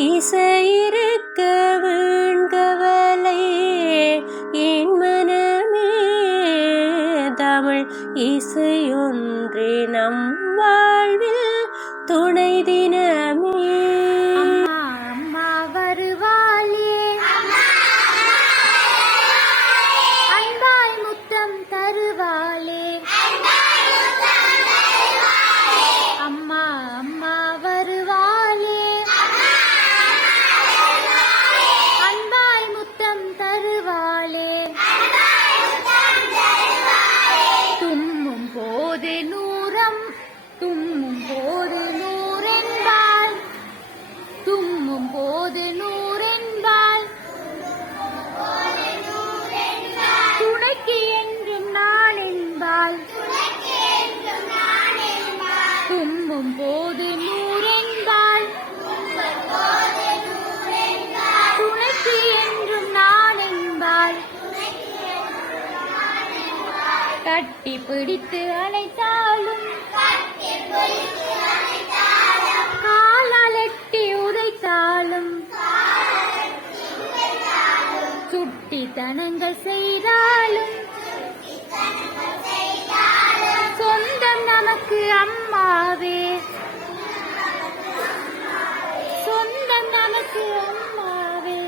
இசையிருக்க வீண்கவலை என் மனமே தமிழ் இசையொன்றே நம் வாழ்வில் துணை தினமே. அம்மா அம்மா வருவாளே, அன்பாய் முத்தம் தருவாளே. அம்மா அம்மா வருவாளே, அன்பாய் முத்தம் தருவாளே. தும்மும் போது நூறம் தும்மும் போது நூறென்பாள், தும்மும் போது நூறென்பாள். துணைக்கு என்றும் நான் என்பாள், தும்மும் போது நூறென்பாள். துணைக்கு என்றும் நான் என்பாள். கட்டி பிடித்து அணைத்தாலும் காலால் எட்டி உதைத்தாலும் சுட்டித்தனங்கள் செய்தாலும் சொந்தம் நமக்கு அம்மாவே, சொந்தம் நமக்கு அம்மாவே.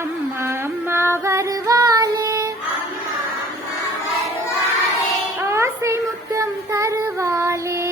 அம்மா அம்மா வருவாளே, ஆசை முத்தம் தருவாளே.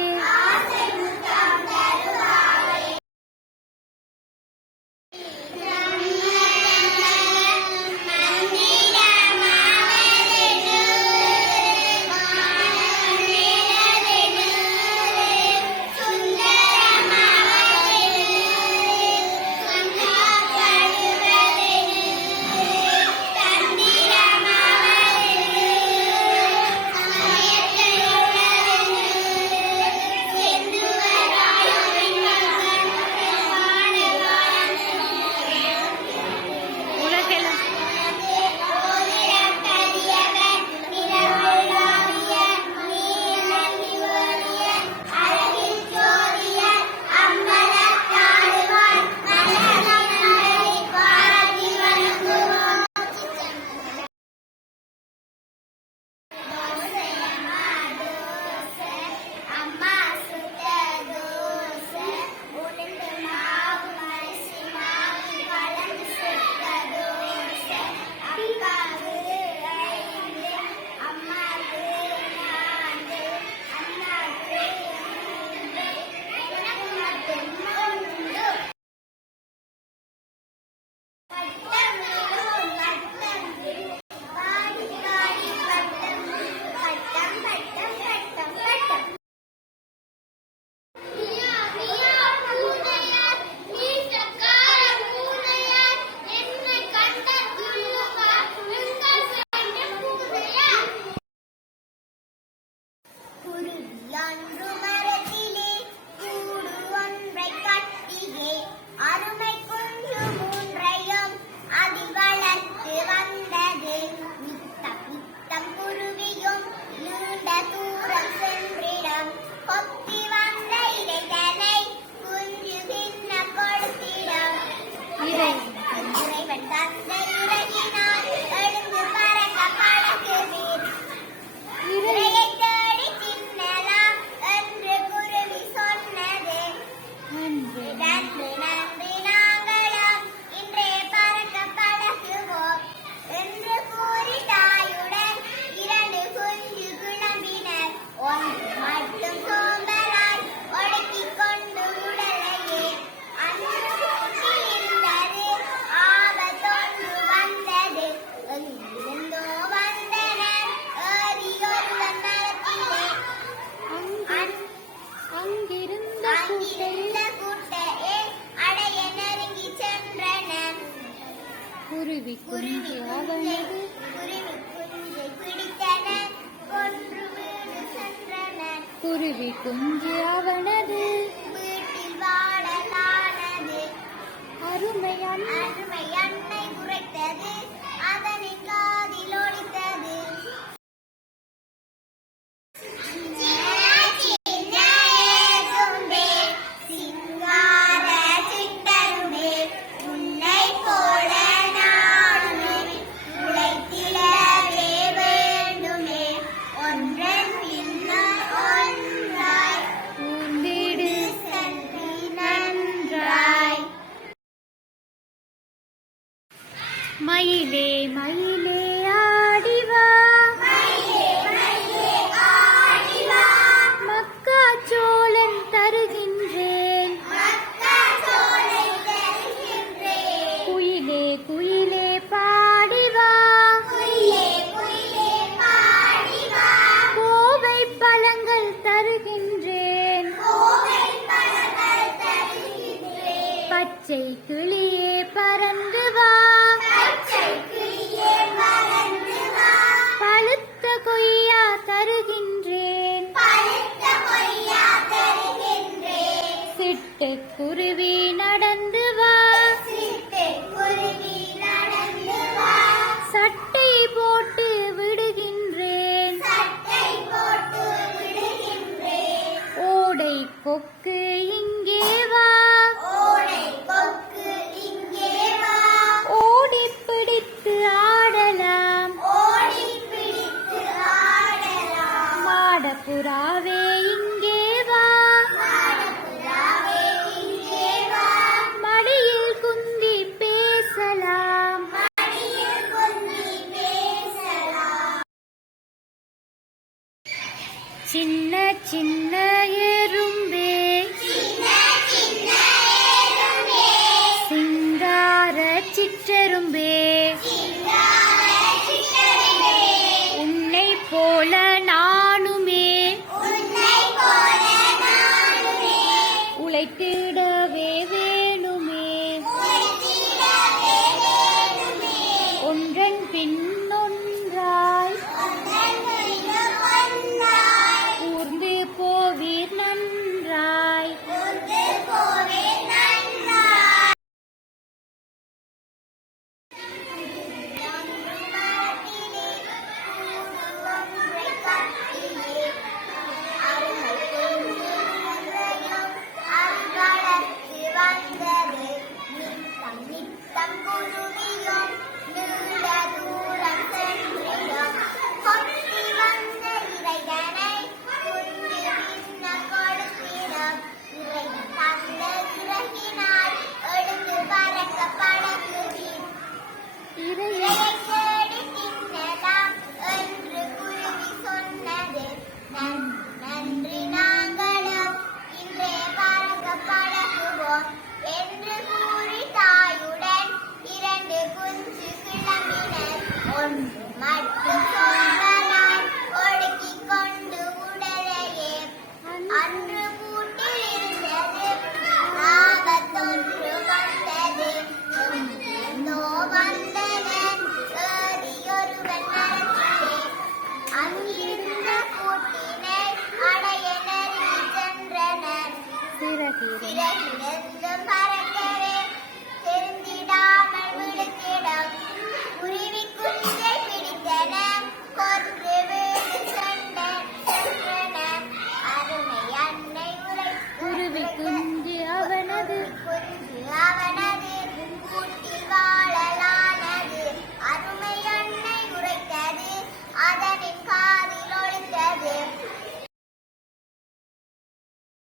குருவி குஞ்சு அவனது குருவி குஞ்சு அவனது அருமை அன்னை உரைத்தது அதனின் காதில் ஒலித்தது. சின்ன மயிலே ஆடிவா மக்காச்சோளம் தருகின்றேன் குயிலே குயிலே பாடிவா கோவை பழங்கள் தருகின்றேன் பச்சை கிளியே பறந்து வா பழுத்த கொய்யா தருகின்றேன் சிட்டுக்குருவி நடந்து வா சட்டை போட்டு விடுகின்றேன் ஓடை கொக்கு இங்கே வா ஓடி பிடித்து ஆடலாம் மாடப்புறாவே இங்கே வா மடியில் குந்தி பேசலாம் சின்ன சின்ன எறும்பே சிங்கார சிற்றெரும்பே உன்னை போல நானுமே உழைத்திடவே வேணுமே ஒன்றன் பின்னொன்றாய் ஊர்ந்து போவீர் நன்றாய் சிறகிடந்தும் பறக்கவே தெரிந்திடாமல் விழுத்திடம்